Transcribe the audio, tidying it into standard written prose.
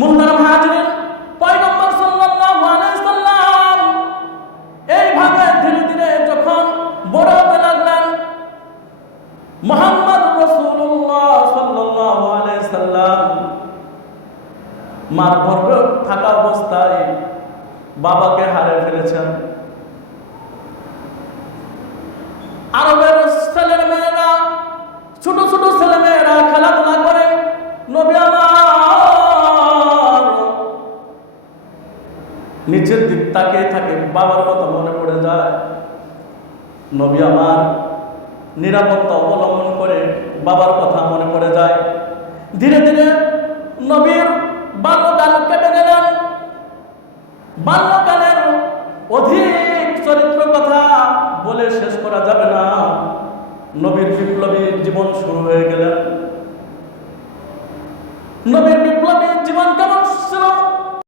মুহতারাম হাজিরিন, পয়গম্বর সাল্লাল্লাহু আলাইহি সাল্লাম এইভাবে ধীরে ধীরে যখন বড় হতে লাগলেন, মুহাম্মদ রাসূলুল্লাহ সাল্লাল্লাহু আলাইহি সাল্লাম মার গর্ভে থাকা অবস্থায় বাবাকে হারিয়ে ফেলেছেন। আরবের ছেলেমেয়েরা, ছোট ছোট ছেলেমেয়েরা খেলাধুলা করে, নবী আমার নিচের দিক তাকিয়ে থাকে, বাবার কথা মনে পড়ে যায়। নবী আমার নিরাপত্তা অবলম্বন করে বাবার কথা মনে পড়ে যায়। ধীরে ধীরে নবীর বাল্যকাল কেটে গেলেন। বাল্যকালের অধিক চরিত্র কথা বলে শেষ করা যাবে না। নবীর বিপ্লবী জীবন শুরু হয়ে গেলেন। নবীর